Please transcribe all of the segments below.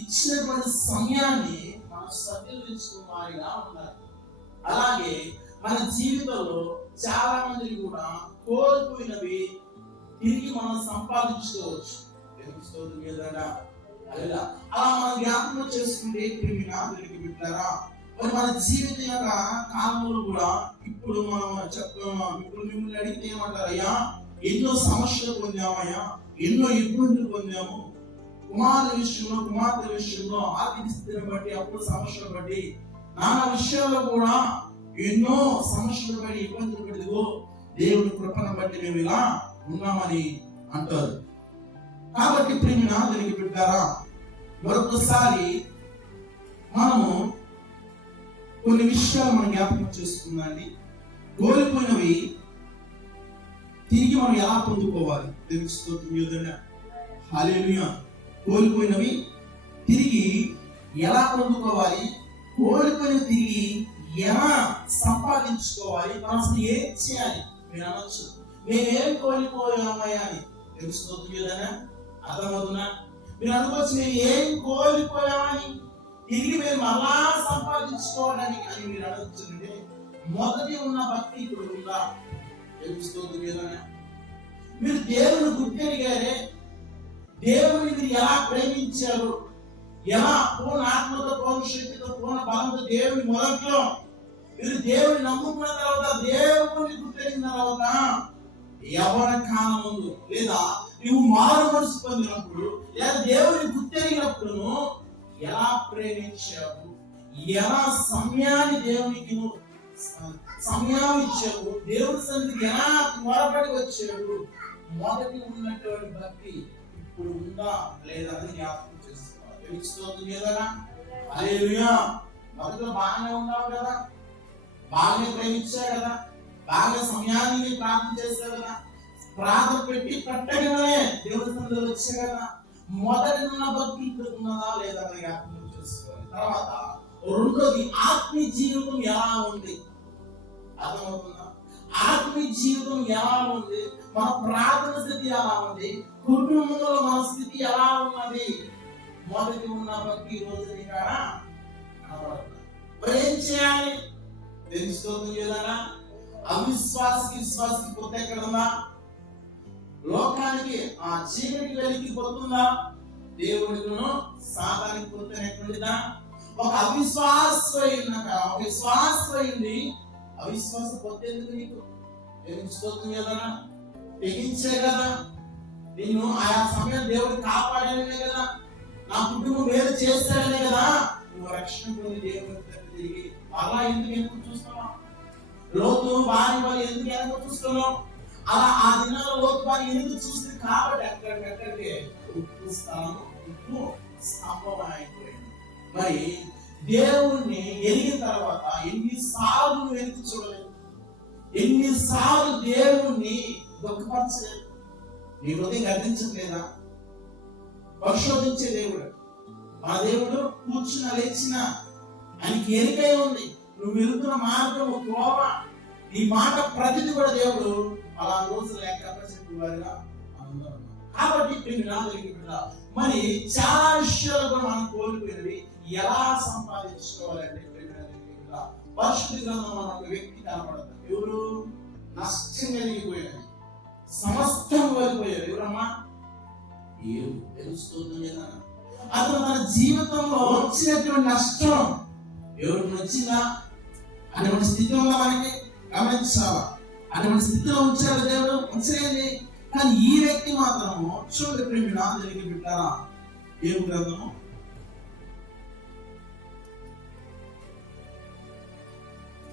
ఇచ్చినటువంటి సమయాన్ని మనం సద్వినియోగించుకునే వారిగా ఉండాలి. అలాగే మన జీవితంలో చాలా మంది కూడా కోల్పోయినవి తిరిగి మనం సంపాదించుకోవచ్చు. అలా మనం జ్ఞాపకం చేసుకుంటే తిరిగి బిడ్డారా, మరి మన జీవితం యొక్క కాలంలో కూడా ఇప్పుడు మనం ఇప్పుడు మిమ్మల్ని అడిగితే ఏమంటారు? అయ్యా, ఎన్నో సమస్యలు పొందామయ్యా, ఎన్నో ఇబ్బందులు పొందాము, కుమార్తె విషయంలో ఆర్థిక స్థితిని బట్టి, అప్పుడు సమస్యలు బట్టి, నానా విషయాల్లో కూడా ఎన్నో సమస్యలు పడి ఇబ్బందులు పడిదిగో దేవుడి కృపను బట్టి మేము ఇలా ఉన్నామని అంటారు. కాబట్టి ప్రియమైన దేవుని బిడ్డారా, మరొకసారి మనము కొన్ని విషయాలు మనం జ్ఞాపకం చేసుకుందాండి. కోల్పోయినవి తిరిగి మనం ఎలా పొందుకోవాలి? దేవుని స్తోత్రం. హల్లెలూయా. కోల్పోయినవి తిరిగి ఎలా పొందుకోవాలి? కోల్పోయినవి తిరిగి ఎలా సంపాదించుకోవాలి? మనం అసలు ఏం చేయాలి? మీరు అనొచ్చు, మేమేం కోల్పోయామయ్యా అని. తెలుసుకోవద్దు, అర్థమవుతున్నా? మీరు అనుకోవచ్చు, మేము ఏం కోల్పోయామని తిరిగి మేము అలా సంపాదించుకోవడానికి అని మీరు అనొచ్చుంటే, మొదటి ఉన్న భక్తి ఇప్పుడు ఉందా? తెలుసుకోవద్దు. మీరు దేవుని గుర్తెరిగారే, దేవుని మీరు ఎలా ప్రేమించారు, ఎలా పూర్ణ ఆత్మతో, పూర్ణ శక్తితో, పూర్ణ బలంతో దేవుని మొదట్లో మీరు దేవుని నమ్ముకున్న తర్వాత, దేవుని గుర్తెరిగిన తర్వాత, యవ్వన కాలం ముందు లేదా నువ్వు మారు మనసు పొందినప్పుడు లేదా దేవుని గుర్తెరిగినప్పుడు ఎలా ప్రేమించావు, ఎలా సమయాన్ని దేవునికి సమయం ఇచ్చావు, దేవుని సన్నిధికి ఎలా త్వరపడి వచ్చావు, మొదటి ఉన్నటువంటి భక్తి ఇప్పుడు ఉందా లేదా అని జ్ఞాపకం చేసుకోవాలి. తెలుస్తుంది కదా? హల్లెలూయా. మొదట్లో బాగానే ఉన్నావు కదా, బాగానే ప్రేమించావు కదా, బాగా సమయాన్ని ప్రార్థన చేశావు కదా, ప్రార్థన పెట్టి కట్టగానే దేవుని సన్నిధిలో వచ్చా కదా, మొదటి ఉన్న భక్తి ఇప్పుడు ఉన్నదా లేదా అని జ్ఞాపకం చేసుకోవాలి. తర్వాత రెండోది, ఆత్మీయ జీవితం ఎలా ఉంది? అర్థమవుతుందా? ఆత్మీయ జీవితం ఎలా ఉంది? మన ప్రార్థన స్థితి ఎలా ఉంది? కుటుంబంలో మన స్థితి ఎలా ఉన్నది? మొదటి ఉన్న భక్తి రోజు మరి ఏం చేయాలి? తెలుసుకోవద్దు కదా. అవిశ్వాసకి విశ్వాసకి పొత్తు ఎక్కడ ఉందా? లోకానికి ఆ చీకటి వెలికి పొత్తుందా? దేవుడికి సాతానికి పొత్తు ఎక్కడుందా? ఒక అవిశ్వాసమైంది. అవిశ్వాస పొత్తు ఎందుకు నీకు? తెలుసుకోవద్దు కదా. తెగించే కదా, నిన్ను ఆయా సమయం దేవుడు కాపాడేనే కదా, నా కుటుంబం వేరు చేస్తాడనే కదా నువ్వు రక్షణ పొంది దేవుని తిరిగి అలా ఎందుకు చూస్తున్నావు? లోతు భార్య వాళ్ళు ఎందుకు వెనక చూస్తున్నావు? అలా ఆ దినాల్లో లోతు భార్య ఎందుకు చూస్తుంది? కాబట్టి అక్కడికక్కడికే ఉప్పు స్తంభం అయిపోయింది. మరి దేవుణ్ణి ఎరిగిన తర్వాత ఎన్నిసార్లు వెనుక చూడలేదు, ఎన్నిసార్లు దేవుణ్ణి దుఃఖపరచలేదు. నీ హృదయం గర్తించట్లేదా? పరిశోధించే దేవుడు మా దేవుడు. కూర్చున్న లేచిన ఆయనకి ఎరికై ఉంది, నువ్వు వెళ్తున్న మార్గం కోవ, నీ మాట ప్రతిది కూడా దేవుడు అలా రోజు లేక చెప్పేవారుగా. కాబట్టి మరి చాలా విషయాలు కూడా మనం కోల్పోయినవి ఎలా సంపాదించుకోవాలంటే, పరిశుద్ధ గ్రంథం మన ఒక వ్యక్తి కనపడతారు. ఎవరు? నష్టం కలిగిపోయారు, సమస్తం కోల్పోయారు. ఎవరమ్మా? తెలుస్తుంది కదా. అతను మన జీవితంలో వచ్చినటువంటి నష్టం ఎవరికి వచ్చిందా? అటువంటి స్థితి ఉందా మనకి? గమనించాలా? అటువంటి స్థితిలో ఉంచాడు దేవుడు, ఉంచలేండి. కానీ ఈ వ్యక్తి మాత్రము చూడండి ప్రేమినా జరిగి పెట్టారా? ఏం గ్రంథము?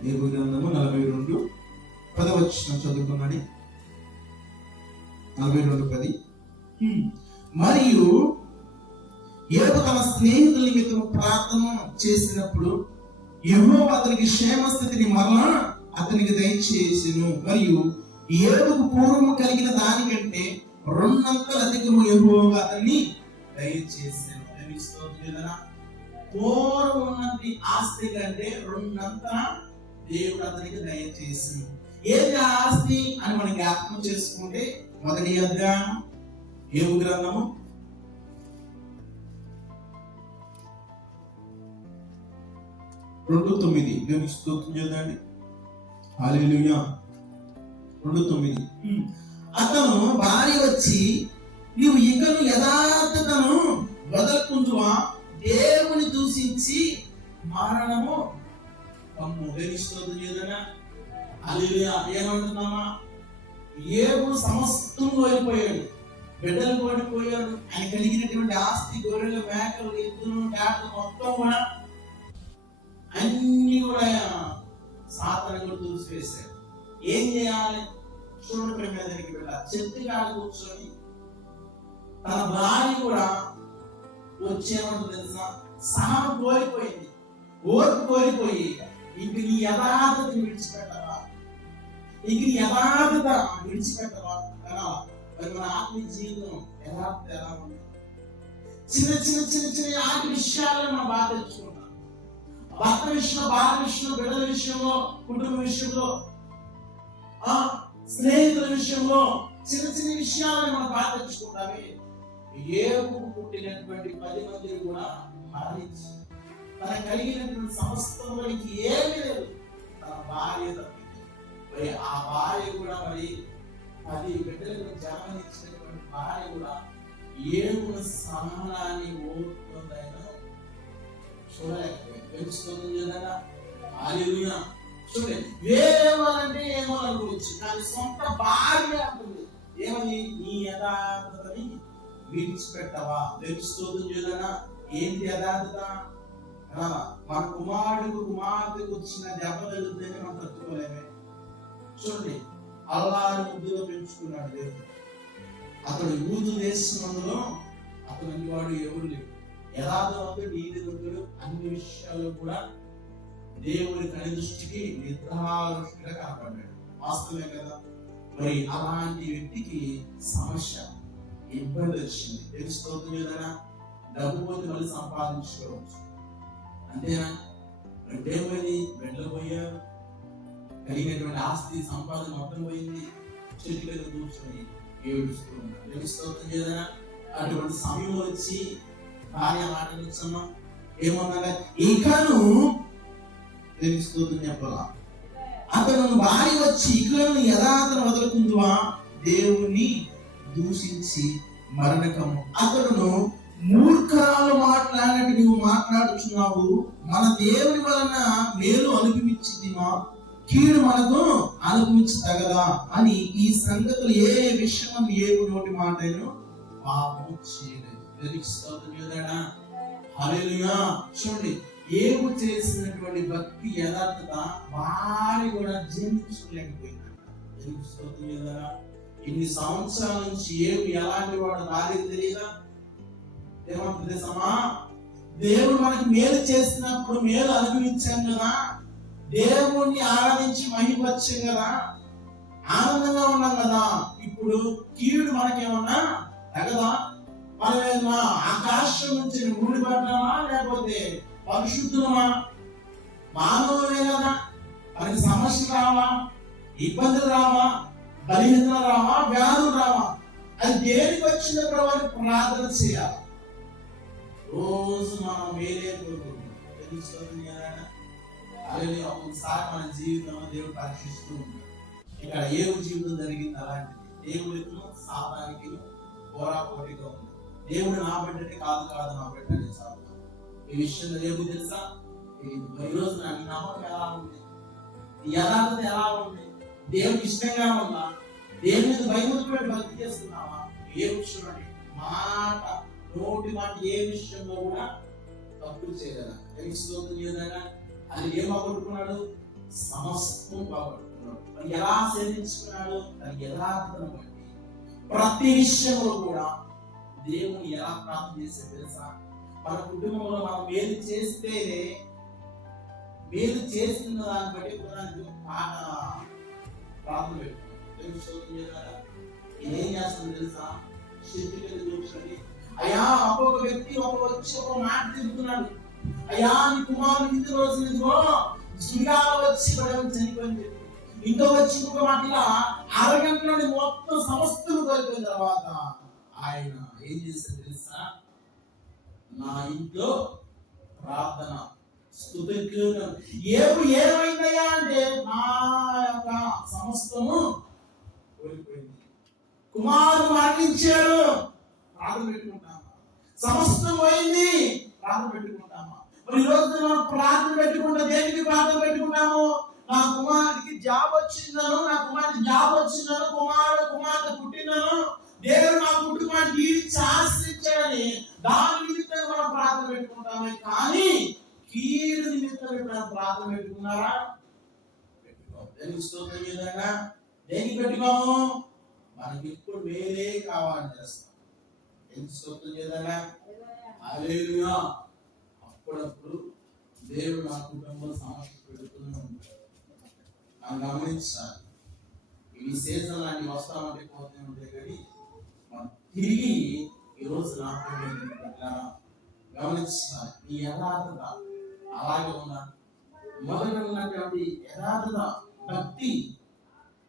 ఏబు గ్రంథము 42:10 చదువుకున్నాడు. 42:10. మరియు ఏబు తన స్నేహితుల నిమిత్తం ప్రార్థన చేసినప్పుడు యెహోవా అతనికి క్షేమ స్థితిని మరలా అతనికి దయచేసెను. మరియు ఏబుకు పూర్వము కలిగిన దానికంటే 2 అంతలు అధికము యెహోవా అతన్ని దయచేసెను. పూర్వం ఉన్నది ఆస్తి కంటే 2 అంతల దేవుడు అతనికి దయచేసెను. ఏది ఆస్తి అని మనం జ్ఞాపకం చేసుకుంటే, మొదటి అధ్యాయం ఏబు గ్రంథము 2:9 దేవునికి స్తోత్రం చేద్దండి. హల్లెలూయా. 2:9 అతను భార్య వచ్చి, నీవు ఇకను యథార్థతను వదలకుందువా, దేవుని దూషించి మరణము కమ్ము. దేవునికి స్తోత్రం చేద్దాం. హల్లెలూయా. ఏమంటున్నామా? యోబు సమస్తం కోల్పోయాడు, బిడ్డలు కోల్పోయాడు, ఆయన కలిగినటువంటి ఆస్తి, గొర్రెలు, మేకలు, ఎద్దులు, గాడిదలు మొత్తం కూడా అన్ని కూడా సాతాను కూడా దూసివేశాడు. ఏం చేయాలి? చూడండి, ప్రేమ దగ్గరికి వెళ్ళాలి. చెట్టు కాడ కూర్చొని తన భార్య కూడా వచ్చేమంటుంది తెలుసా? సహనం కోల్పోయింది, ఓర్పు కోల్పోయి, ఇంక నీ యథార్థతని విడిచిపెట్టవా, ఇంక నీ యథార్థత విడిచిపెట్టవా అలా. మరి మన ఆత్మీయ జీవితం యథార్థత ఎలా ఉంది? చిన్న చిన్న చిన్న చిన్న ఆటి విషయాలను మనం బాగా తెచ్చుకుంటాం. భర్త విషయంలో, భార్య విషయంలో, బిడ్డల విషయంలో, కుటుంబ విషయంలో, స్నేహితుల విషయంలో చిన్న చిన్న విషయాలను మనం బాగా తెచ్చుకుంటామే. యోబు పుట్టినటువంటి 10 మంది కూడా మరణించి, తన కలిగినటువంటి సమస్తంలోనికి ఏమీ లేదు, తన భార్య తప్పింది. మరి ఆ భార్య కూడా, మరి 10 బిడ్డలకు జన్మనిచ్చినటువంటి భార్య కూడా యోబు సహనాన్ని ఓర్పుకుందైనా చూడలేకపోయింది. తెలుసుకోవడం లేదన్నా. హల్లెలూయా. చూడండి, వేరే వాళ్ళంటే ఏమో అనుకోవచ్చు, కానీ సొంత భార్య అంటుంది ఏమని? నీ యథార్థతని విడిచిపెట్టవా. తెలుసుకోవడం లేదన్నా. ఏంటి యథార్థత? మన కుమార్తెకు వచ్చిన దెబ్బ తగ్గుతుందని మనం తట్టుకోలేమే. చూడండి, అల్లారు ముద్దులో పెంచుకున్నాడు దేవుడు. అతడు యూదు దేశంలో అతని వాడు ఎవరు లేవు. యథార్థవంతుడు, నీతివంతుడు, అన్ని విషయాల్లో కూడా దేవుడి కని దృష్టికి నిర్ధారుష్టిగా కనపడ్డాడు. వాస్తవమే కదా? మరి అలాంటి వ్యక్తికి సమస్య, ఇబ్బంది వచ్చింది. తెలుసుకోవద్దు ఏదైనా డబ్బు పోతే మళ్ళీ సంపాదించుకోవచ్చు, అంతేనా? రెండేమైంది? బిడ్డలు పోయారు, కలిగినటువంటి ఆస్తి సంపాదన మొత్తం పోయింది, చెట్టు మీద కూర్చొని ఏడుస్తూ ఉన్నాడు. తెలుసుకోవద్దు ఏదైనా అటువంటి సమయం వచ్చి భార్య మాటలు వచ్చమ్మా ఏమన్నా ఇకను తెలుసుకోవద్దు చెప్పాలా. అతను భార్య వచ్చి, ఇకను యథార్థను వదలకుందువా, దేవుని దూషించి మరణకము. అతడును మూర్ఖరాలు మాట్లాడినట్టు నువ్వు మాట్లాడుచున్నావు, మన దేవుని వలన మేలు అనుభవించిందిమా, కీడు మనకు అనుభవించదగదా అని ఈ సంగతులు ఏ విషయం యోబు నోటి మాటను పాపం చేయలేదు. హల్లెలూయా. చూడండి, యోబు చేసినటువంటి భక్తి యథార్థత భార్య కూడా జీర్ణించుకోలేకపోయింది. ఇన్ని సంవత్సరాల నుంచి యోబు ఎలాంటి వాడు భార్యకు తెలియదా? ఏమంటుంది సమా? దేవుడు మనకి మేలు చేసినప్పుడు మేలు అనుభవించాం కదా, దేవుణ్ణి ఆరాధించి మహిమపరిచాం కదా, ఆనందంగా ఉన్నాం కదా. ఇప్పుడు కీడు మనకేమన్నా తగదా? మనమేమన్నా ఆకాశం నుంచి ఊడిపడ్డామా, లేకపోతే పరిశుద్ధమా? మానవులే కదా, మనకి సమస్యలు రావా, ఇబ్బందులు రావా, బలహీనతలు రావా, వ్యాధులు రావా? అది దేనికి వచ్చినప్పుడు వారికి ప్రార్థన చేయాలి. రోజు మనం వేరే తెలుసుకోవాలి. ఒకసారి మన జీవితం దేవుడు పరీక్షిస్తూ ఉంటాడు. ఇక్కడ యోబు జీవితం జరిగింది అలాంటిది. దేవుడికి సాతానికి పోరాపోటీగా ఉంది. దేవుడు నా బిడ్డని కాదు నా బిడ్డని సాగు. ఈ విషయంలో యోబు తెలుసా? ఈరోజు నా నమ్మకం ఎలా ఉంది, యథార్థత ఎలా ఉంది, దేవుడికి ఇష్టంగా ఉందా, దేవుని మీద భయముతో భక్తి చేస్తున్నావా? యోబు చూడండి, మాట నోటి మాట ఏ విషయంలో కూడా తప్పు చేయగల తెలుసుకోలేదనా. అది ఏం బాగొట్టుకున్నాడు? సమస్తం బాగొట్టుకున్నాడు. మరి ఎలా సేవించుకున్నాడు? అది యథార్థతను బట్టి ప్రతి విషయంలో కూడా దేవుని ఎలా ప్రార్థన చేసే తెలుసా? మన కుటుంబంలో మనం మేలు చేస్తేనే, మేలు చేస్తున్న దాన్ని బట్టి పాట ప్రార్థన పెట్టుకున్నాం. ఏం చేస్తుంది తెలుసా? శక్తి మీద కూర్చొని, అయ్యా ఒక్కొక్క వ్యక్తి వచ్చి ఒక మాట తిరుగుతున్నాడు, అయ్యా నీ కుమారుడు ఇంటి రోజు ఇదిగో సుడిగాల వచ్చి చనిపోయింది చెప్పి, ఇంకో వచ్చి ఇంకొక మాట, ఇలా 6 గంటల మొత్తం సమస్తం కోల్పోయిన తర్వాత ఆయన ఏం చేశారు తెలుసా? నా ఇంట్లో ప్రార్థన స్తుతికి ఏమైందయ్యా అంటే నా యొక్క సమస్తము కోల్పోయింది. కుమారుడు మరణించాడు, ప్రార్థన పెట్టుకుంటామా? సమస్తం పోయింది, ప్రార్థన పెట్టుకుంటామా? మరి ఈ రోజు మనం ప్రార్థన పెట్టుకుంటే దేనికి ప్రార్థన పెట్టుకున్నాము? నా కుమారుడికి జాబ్ వచ్చిందను, నా కుమారుడికి జాబ్ వచ్చిందను, కుమార్తె పుట్టిందను, దేవుడు నా కుటుంబాన్ని దీవించి ఆశ్రయించాడని దాని నిమిత్తం మనం ప్రార్థన పెట్టుకుంటామే. కానీ కీడు నిమిత్తం మనం ప్రార్థన పెట్టుకున్నారా? పెట్టుకోము. దేనికి స్తోత్రం చేద్దామా? దేనికి పెట్టుకోము? మనకి ఇప్పుడు వేరే కావాలని చేస్తాం. దేనికి స్తోత్రం చేద్దామా? హల్లెలూయా. అప్పుడప్పుడు దేవుడు నా కుటుంబం సమస్య పెడుతూనే ఉంటాడు. మనం గమనించాలి. ఈ సీజన్ లాంటి వస్తామంటే పోతూ ఉంటాయి, కానీ మనం తిరిగి ఈరోజు గమనించాలి. ఈ యథార్థత అలాగే ఉందా? మొదట ఉన్నటువంటి యథార్థత, భక్తి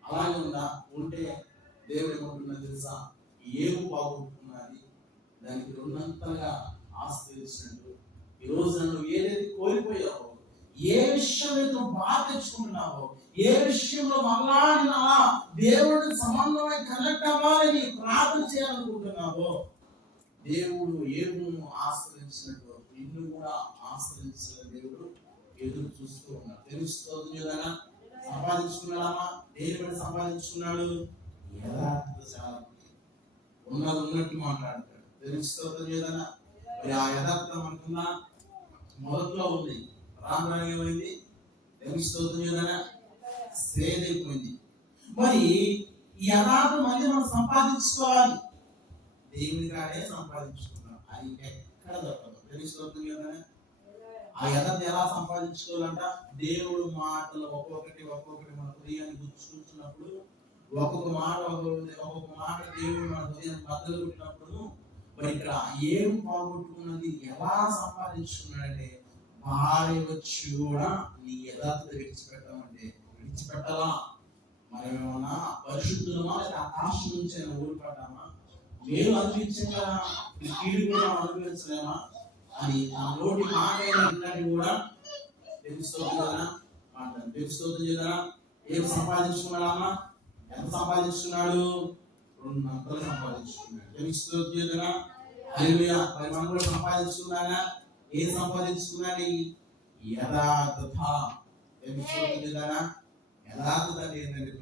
అలాగే ఉందా? ఉంటే దేవుడు ఏమంటున్నా తెలుసా? ఏమి బాగుంటున్నది దానికి రెండంతలుగా ఆశ్రయించినట్టు ఈరోజు నన్ను ఏదైతే కోల్పోయావో, ఏ విషయంలో బాధ తెచ్చుకుంటున్నావో, ఏ విషయంలో మళ్ళా నేను అలా దేవుడిని సంబంధమై కనెక్ట్ అవ్వాలని ప్రార్థన చేయాలనుకుంటున్నావో, దేవుడు ఏమును ఆశ్రయించినట్టు నిన్ను కూడా ఆశ్రయించిన దేవుడు ఎదురు చూస్తూ ఉన్నాడు. తెలుస్తుంది కదా? సంపాదించుకున్నాడమ్మా? దేని బట్టి సంపాదించుకున్నాడు? యథార్థత. చాలా ఉన్నది ఉన్నట్టు మాట్లాడతాడు. తెలుస్తుంది కదా? మరి ఆ యథార్థం అనుకున్నా మొదట్లో ఉంది, రాను ఏమైంది? తెలుస్తుంది కదా? సేదైపోయింది. మరి ఈ యథార్థం మళ్ళీ మనం సంపాదించుకోవాలి. దేవుని కాడే సంపాదించుకున్నాం, అది ఎక్కడ దొరకదు. తెలుస్తుంది కదా? ఆ యథార్థం ఎలా సంపాదించుకోవాలంట? దేవుడు మాటలు ఒక్కొక్కటి మన హృదయాన్ని గుర్తుకుంటున్నప్పుడు, ఒక్కొక్క మాట దేవుడు మన హృదయాన్ని బద్దలు కొట్టినప్పుడు, మరి ఇక్కడ ఏం పోగొట్టుకున్నది, ఎలా సంపాదించుకున్నాడంటే, భార్య వచ్చి కూడా నీ యథార్థత విడిచిపెట్టాలా? మనమేమన్నా పరిశుద్ధులమా, లేదా ఆకాశం నుంచి ఊడిపడ్డామా? మేలు అనిపించాం కదా, కీడు కూడా అనుభవించలేమా అని ఆ నోటి మాట కూడా తెలుస్తుంది కదా? మాట్లాడు. తెలుస్తుంది కదా? ఏం సంపాదించుకున్నాడమ్మా? ఎంత సంపాదించుకున్నాడు? 2 అంతలు సంపాదించుకున్నాడు. తెలుస్తుంది కదా? హల్లెలూయా. మరి మనం కూడా సంపాదించుకున్నాగా? ఏం సంపాదించుకున్నాడు? యథార్థత. తెలుస్తుంది కదా? యథార్థత ఏంటంటే